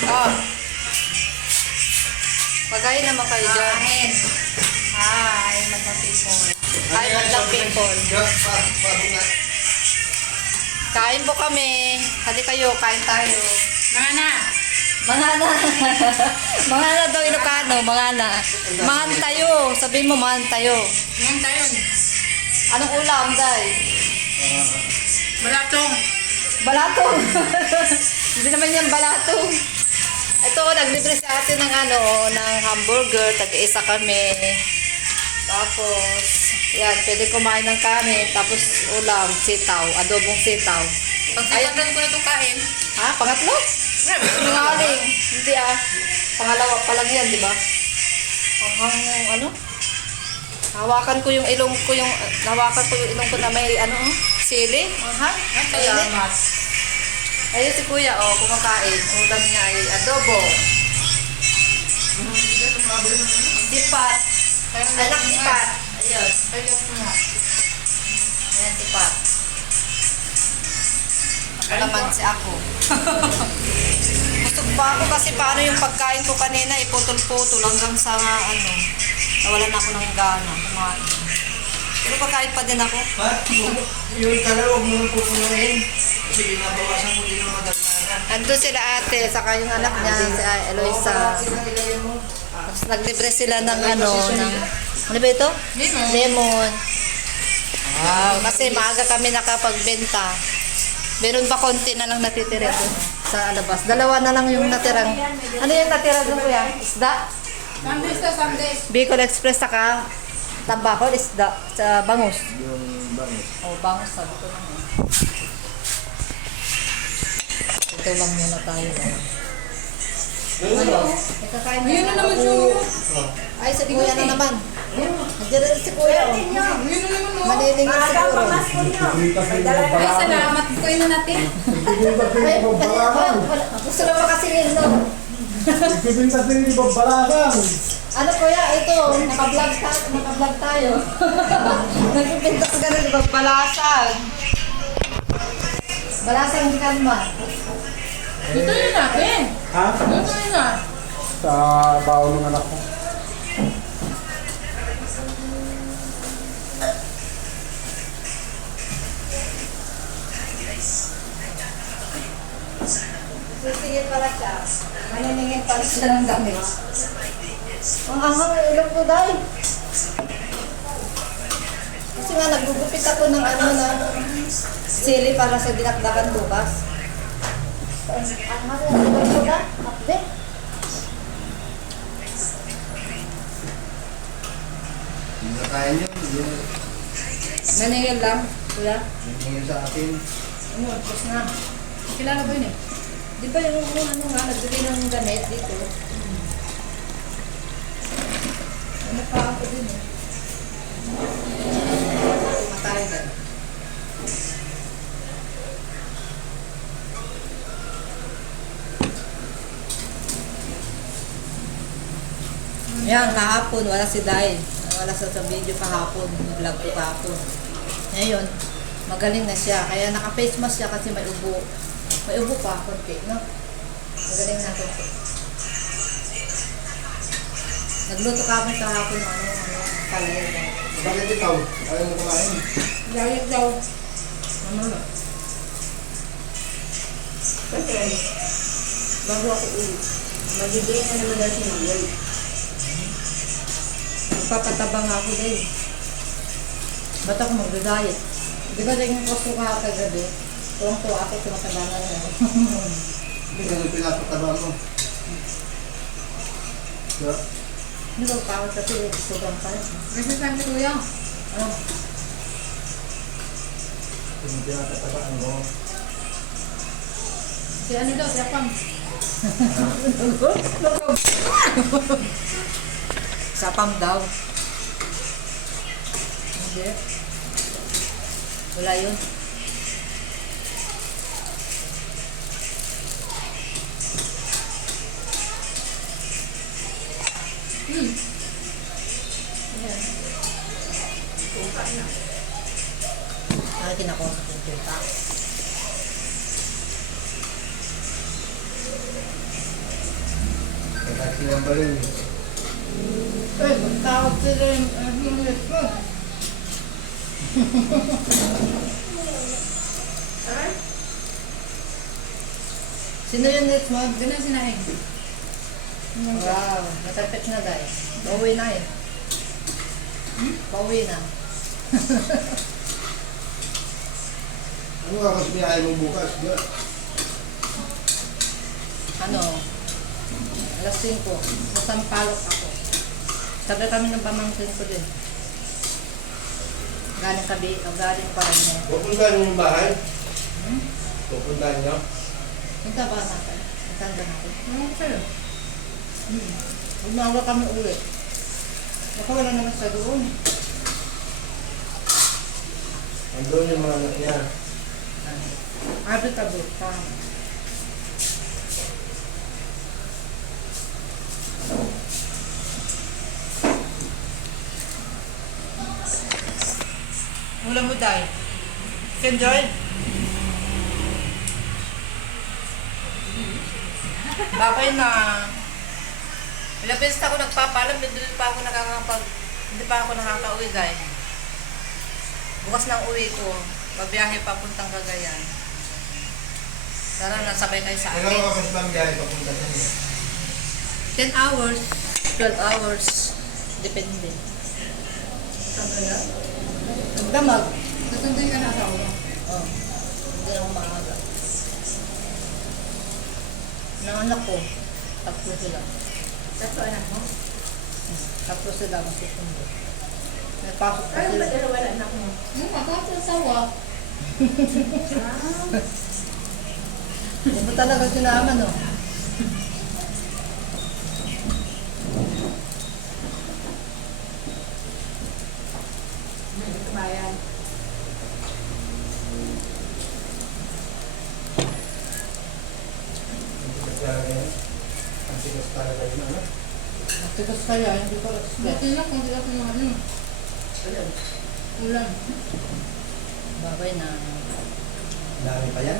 Oh. Pagayin naman kayo dyan. Hi, madlang people. Hi, madlang people. Kain po kami. Hali kayo, kain tayo. Mga na. Mga na. Mga na daw Ilocano, mga na. Mahan tayo. Sabihin mo, mahan tayo. Ngayon tayo. Anong ulam, Day? Malatong. Balatong. Hindi naman yan balatong. Ito, naglibre sa atin ng ng hamburger. Tag-isa kami. Tapos, yan, pwede kumain ng kanin. Tapos, ulam, sitaw, adobong sitaw. Pagsipandan ko na itong kain. Ha? Pangatlo? Sinungaling. Hindi Pangalawa pa lang yan, di ba? Hawakan ko yung ilong ko na may sili. Salamat. Ayun si Kuya, kumakain. Ulam niya ay adobo. Tipat. Anak tipat. Ayun. Ayan, tipat. Nakalaman si ako. Gusto pa ako kasi paano yung pagkain ko kanina, iputol-putol hanggang sa nawalan ako ng gana kumain. Pero pagkain pa din ako. Yung huwag mo nang pupunuhin. Kasi binabawasan mo din ang madagnagan. Ando sila ate, saka yung anak niya, si Eloisa. Tapos naglibre sila ng ano ba ito? Lemon. Wow, kasi maaga kami nakapagbenta. Meron pa konti na lang natitira doon sa labas. Dalawa na lang yung natirang. Ano yung natira doon, Kuya? Isda? Sunday. Bicol Express saka tambakol, isda. Sa bangus. Yung bangus. Bangus sabi ko lang. Ito lang muna tayo. Ayun na naman siya. Ay, si Kuya na naman. Nandiyan na si Kuya. Ayun na naman. Manilingin siguro. Ay, salamat. Kuya na natin. Ay, gusto na makasingin, no? Ibibinta din yung babalakang. Ano Kuya, ito, naka-vlog tayo. Nagpipinta ka ganun, balasag. Balasag ng kanma. Dito yun natin. Ha? Dito yun na. Sa baon ng anak ko. Sisingin pala siya. Maniningin pala siya ng gamit. Ang anghang ng ilong ko dahil. Kasi nga naggugupit ako ng sili para sa dinakdakan bukas. Ang anghang ng ilong ko dahil. Update. Yung nakain yun, yung Naningin lang, Kuya. nagingin sa akin. Ano, tapos na. Kilala ba yun eh? Di ba yung nagbili ng gamit dito? Ano pa ako din eh? Matay din. Yan, kahapon, wala si Day. Wala sa video kahapon. Vlog ko kahapon. Ngayon, magaling na siya. Kaya naka-face mask siya kasi may ubo. May ubo pa, konti, no? Magaling na konti. Nagluto kami kahapon ng palaya. Bakit ikaw? Ayaw mo kumain? Yayag daw. Ano na? Kasi, bago ako uwi. Magiging na naman dahil sinunod. Magpapatabang ako din. Ba't ako magda-diet? Di ba din yung gusto ka kagabi? Tuwang-tuwa ako, tumataba na. Hindi ka nang pinapataba mo. Diba? Hindi ba pa kasi sobrang pa. Kasi sabi ko yan. Kung pinapataba mo. Si ano daw, si Apam. Sapam daw. Hindi. Wala yun. Ayan. Akin ako sa pupunta. Kahit silang balon. Eh, magtawag sila yung list ko. Sino yung next mo? Ganun sinahin. Wow, natapit na dahil. Pauwi na eh. Pauwi na. Ano nga kasi biyahe mo bukas? Diba? Ano? Alas 5. Masampalok ako. Sabi kami ng pamangkin ko din. Galing pa rin niya. Pupuntahan niyo yung bahay? Hmm? Pupuntahan niyo? Punta ba natin? Punta natin. Ano ko sa'yo? Umaga kami uwi. Baka wala naman sa doon. Andun yung mga anak niya. Abot-abot. Tama. Ulam mo dahil. Enjoy? Babay na. Ilang beses ako nagpapalam, hindi pa ako nakakauwi dahil. Bukas ng uwi ko, babiyahe papuntang Cagayan. Tara, nasabay kayo sa Ilang akin. oras ba ang biyahe papunta sa niya? 10 hours, 12 hours, depende. Magdamag. Susundin ka na asawa. Oh, hindi ako maaga. Ng anak ko, tatlo sila. Tatlo anak mo? Tatlo sila masusundo. May pasok pa Ano sila. ba dalawa anak mo? Ako asawa. Hindi mo talaga sinama, no? Bayan. Ang tigas talaga yun. Ang tigas talaga yun, ano? Matigas kaya, hindi ko expect. Buti na kung sila ng ano. Ulan. Babay na. Dami pa yan.